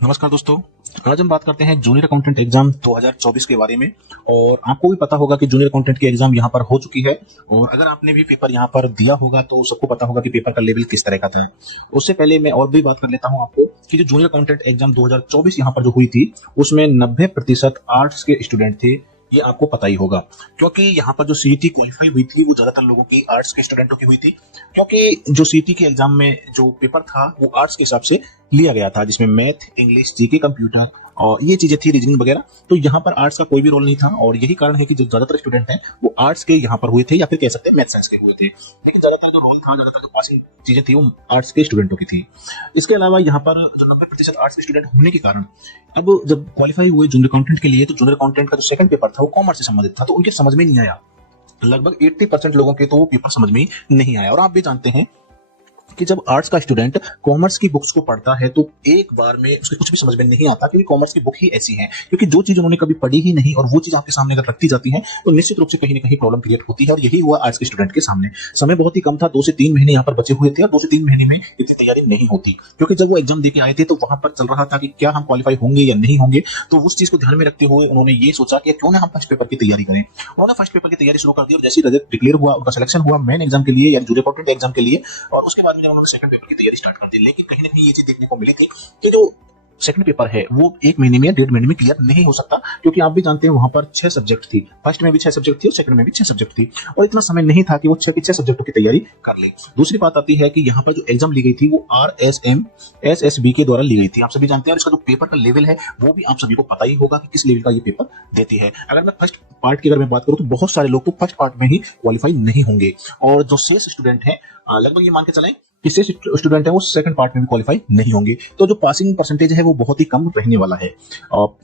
नमस्कार दोस्तों। आज हम बात करते हैं जूनियर अकाउंटेंट एग्जाम 2024 के बारे में। और आपको भी पता होगा कि जूनियर अकाउंटेंट की एग्जाम यहाँ पर हो चुकी है। और अगर आपने भी पेपर यहाँ पर दिया होगा तो सबको पता होगा कि पेपर का लेवल किस तरह का था। उससे पहले मैं और भी बात कर लेता हूँ आपको कि जो जूनियर अकाउंटेंट एग्जाम 2024 यहाँ पर जो हुई थी उसमें 90% आर्ट्स के स्टूडेंट थे। ये आपको पता ही होगा क्योंकि यहाँ पर जो सीईटी क्वालिफाई हुई थी वो ज्यादातर लोगों की आर्ट्स के स्टूडेंटों की हुई थी, क्योंकि जो सीईटी के एग्जाम में जो पेपर था वो आर्ट्स के हिसाब से लिया गया था, जिसमें मैथ, इंग्लिश, जीके, कंप्यूटर और ये चीजें थी, रीजनिंग वगैरह। तो यहाँ पर आर्ट्स का कोई भी रोल नहीं था और यही कारण है कि जो ज्यादातर स्टूडेंट हैं वो आर्ट्स के यहाँ पर हुए थे या फिर कह सकते हैं मैथ साइंस के हुए थे। लेकिन ज्यादातर जो रोल था, ज्यादातर जो पासिंग चीजें थी वो आर्ट्स के स्टूडेंटों की थी। इसके अलावा यहाँ पर जो 90% आर्ट्स के स्टूडेंट होने के कारण अब जब क्वालिफाई हुए जूनियर अकाउंटेंट के लिए तो जूनियर अकाउंटेंट का जो सेकंड पेपर था वो कॉमर्स से संबंधित था, तो उनके समझ में नहीं आया। लगभग 80% लोगों के तो वो पेपर समझ में ही नहीं आया। और आप भी जानते हैं कि जब आर्ट्स का स्टूडेंट कॉमर्स की बुक्स को पढ़ता है तो एक बार में उसके कुछ भी समझ में नहीं आता, क्योंकि कॉमर्स की बुक ही ऐसी है, क्योंकि जो चीज उन्होंने कभी पढ़ी ही नहीं और वो चीज आपके सामने अगर रखती जाती है तो निश्चित रूप से कहीं ना कहीं प्रॉब्लम क्रिएट होती है। और यही हुआ आर्ट्स के स्टूडेंट के सामने। समय बहुत ही कम था, 2 से 3 महीने यहाँ पर बचे हुए थे और 2 से 3 महीने में इतनी तैयारी नहीं होती, क्योंकि जब वो एग्जाम देके आए थे तो वहां पर चल रहा था कि क्या हम क्वालिफाई होंगे या नहीं होंगे। तो उस चीज को ध्यान में रखते हुए उन्होंने ये सोचा कि क्यों ना हम फर्स्ट पेपर की तैयारी करें। उन्होंने फर्स्ट पेपर की तैयारी शुरू कर दी और जैसे रिजल्ट डिक्लेयर हुआ, उनका सिलेक्शन हुआ मेन एग्जाम के लिए या जूनियर अकाउंटेंट एग्जाम के लिए, और उसके बाद में उन्होंने सेकंड पेपर की तैयारी स्टार्ट कर दी। लेकिन कहीं ना कहीं ये चीज देखने को मिली थी कि जो सेकंड पेपर है वो 1 महीने में या 1.5 महीने में क्लियर नहीं हो सकता, क्योंकि आप भी जानते हैं वहां पर 6 सब्जेक्ट थी। फर्स्ट में भी 6 सब्जेक्ट थी और सेकंड में भी 6 सब्जेक्ट थी, और इतना समय नहीं था कि वो 6 के 6 सब्जेक्टों की तैयारी कर ले। दूसरी बात आती है कि यहाँ पर जो एग्जाम ली गई थी वो RSM SSB के द्वारा ली गई थी, आप सभी जानते हैं। और इसका जो पेपर का लेवल है वो भी आप सभी को पता ही होगा कि किस लेवल का ये पेपर देती है। अगर मैं फर्स्ट पार्ट की अगर मैं बात करूं तो बहुत सारे लोग तो फर्स्ट पार्ट में ही क्वालिफाई नहीं होंगे, और जो शेष स्टूडेंट है लगभग ये मान के चलें कि शेष स्टूडेंट है वो सेकंड पार्ट में भी क्वालिफाई नहीं होंगे। तो जो पासिंग परसेंटेज है वो बहुत ही कम रहने वाला है।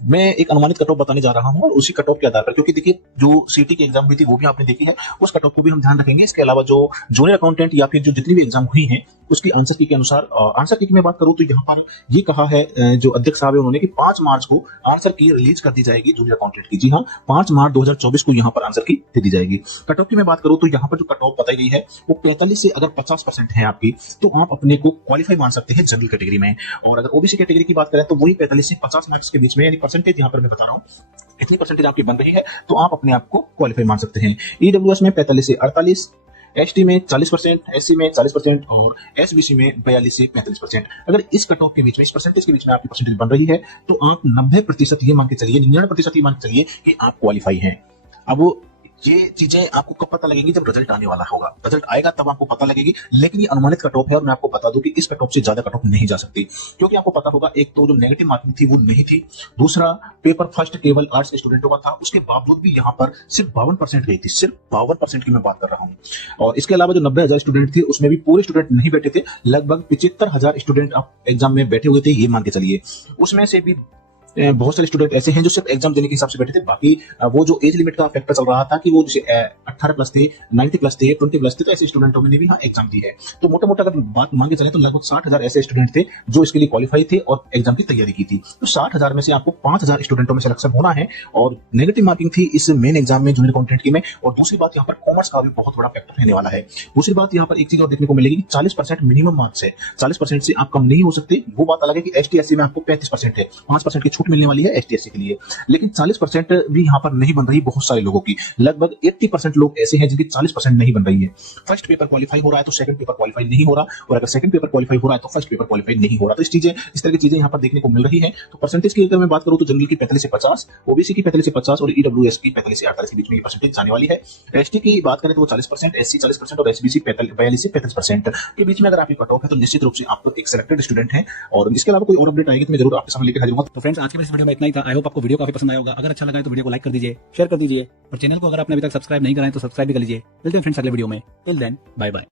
मैं एक अनुमानित कट ऑफ बताने जा रहा हूं और उसी कट ऑफ के आधार पर, क्योंकि देखिए जो सीटी की एग्जाम हुई थी वो भी आपने देखी है, उस कट ऑफ को भी हम ध्यान रखेंगे। इसके अलावा जो जूनियर अकाउंटेंट या फिर जो जितनी भी एग्जाम हुई है उसकी आंसर की के अनुसार, आंसर की मैं बात करूं तो यहाँ पर ये कहा है जो अध्यक्ष साहब है उन्होंने कि 5 मार्च को आंसर की रिलीज कर दी जाएगी जूनियर अकाउंटेंट की। जी हाँ, 5 मार्च 2024 को यहाँ पर आंसर की दे दी जाएगी। कट ऑफ की मैं बात करूं तो यहाँ पर जो कट ऑफ बताई गई है वो 45 से अगर 50% है आपकी तो आप अपने को क्वालिफाई मान सकते हैं जनरल कैटेगरी में। और अगर ओबीसी कैटेगरी की बात करें तो वही 45 से 50 मार्क्स के बीच में, यानी परसेंटेज यहाँ पर मैं बता रहा हूँ इतनी परसेंटेज आपकी बन रही है तो आप अपने आप को क्वालिफाई मान सकते हैं। ईडब्ल्यूएस में 45 से 48, एसटी में 40%, एससी में 40% और एसबीसी में 42 से 45%। अगर इस कट ऑफ के बीच में, इस परसेंटेज के बीच में आपकी परसेंटेज बन रही है तो आप 90% ये मान के चलिए, 99% ये मान के चलिए कि आप क्वालिफाई हैं। अब ये चीजें आपको कब पता लगेगी? जब रिजल्ट आने वाला होगा, रिजल्ट आएगा तब आपको पता लगेगी। लेकिन ये अनुमानित कट ऑफ है और मैं आपको बता दूं कि इस कट ऑफ से ज्यादा कट ऑफ नहीं जा सकती, क्योंकि आपको पता होगा एक तो जो नेगेटिव मार्किंग थी वो नहीं थी, दूसरा पेपर फर्स्ट केवल आर्ट्स के स्टूडेंटों का था, उसके बावजूद भी यहाँ पर सिर्फ 52% गई थी, सिर्फ 52% की मैं बात कर रहा हूँ। और इसके अलावा जो 90,000 स्टूडेंट थे उसमें भी पूरे स्टूडेंट नहीं बैठे थे, लगभग 75,000 स्टूडेंट आप एग्जाम में बैठे हुए थे, ये मान के चलिए। उसमें से भी बहुत सारे स्टूडेंट ऐसे हैं जो सिर्फ एग्जाम देने के हिसाब से बैठे थे, बाकी वो जो एज लिमिट का फैक्टर चल रहा था कि वो जैसे 18 प्लस थे, 90 प्लस थे, 20 प्लस थे, तो ऐसे स्टूडेंटों ने भी हाँ एग्जाम दी है। तो मोटा मोटा अगर बात मान के चले तो लगभग 60,000 ऐसे स्टूडेंट थे जो इसके लिए क्वालिफाई थे और एग्जाम की तैयारी की थी। तो 60,000 में से आपको 5,000 स्टूडेंटों में सिलेक्शन होना है और नेगेटिव मार्किंग थी इस मेन एग्जाम में जूनियर अकाउंटेंट की में। और दूसरी बात यहाँ पर कॉमर्स का भी बहुत बड़ा फैक्टर रहने वाला है। दूसरी बात यहाँ पर एक चीज और देखने को मिलेगी, 40% मिनिमम मार्क्स है, 40% से आप कम नहीं हो सकते। वो बात अलग है कि एसटी एससी में आपको 35% है, 5% की छूट मिलने वाली है एसटी के लिए, लेकिन 40% भी यहाँ पर नहीं बन रही बहुत सारे लोगों की। लगभग 80% लोग ऐसे हैं जिनकी 40% नहीं बन रही है। फर्स्ट पेपर क्वालिफाई हो रहा है तो सेकंड पेपर क्वालिफाई नहीं हो रहा, और अगर सेकंड पेपर क्वालिफाई हो रहा है तो फर्स्ट पेपर क्वालिफाई नहीं हो रहा। तो इस तरह की चीजें यहाँ पर देखने को मिल रही है। तो परसेंटेज की अगर मैं बात करूं तो जनरल की 45 से 50, ओबीसी की 45 से 50 और ईडब्ल्यूएस की 45 से 48 के बीच में परसेंटेज जाने वाली है। एसटी की बात करें तो वो 40%, एससी 40% और एसबीसी 42 से 35% के बीच में अगर आपकी कट ऑफ है तो निश्चित रूप से आप एक सिलेक्टेड स्टूडेंट हैं। और इसके अलावा कोई और अपडेट आएगी तो मैं जरूर आपके सामने लेकर हाजिर होऊंगा। तो फ्रेंड्स, आज के इस वीडियो में इतना ही था। आई होप आपको वीडियो काफी पसंद आया होगा। अगर अच्छा लगा है तो वीडियो को लाइक कर दीजिए, शेयर कर दीजिए और चैनल को अगर आपने अभी तक सब्सक्राइब नहीं करा है तो सब्सक्राइब भी कर लीजिए। मिलते हैं फ्रेंड्स अगले वीडियो में। Till then bye bye.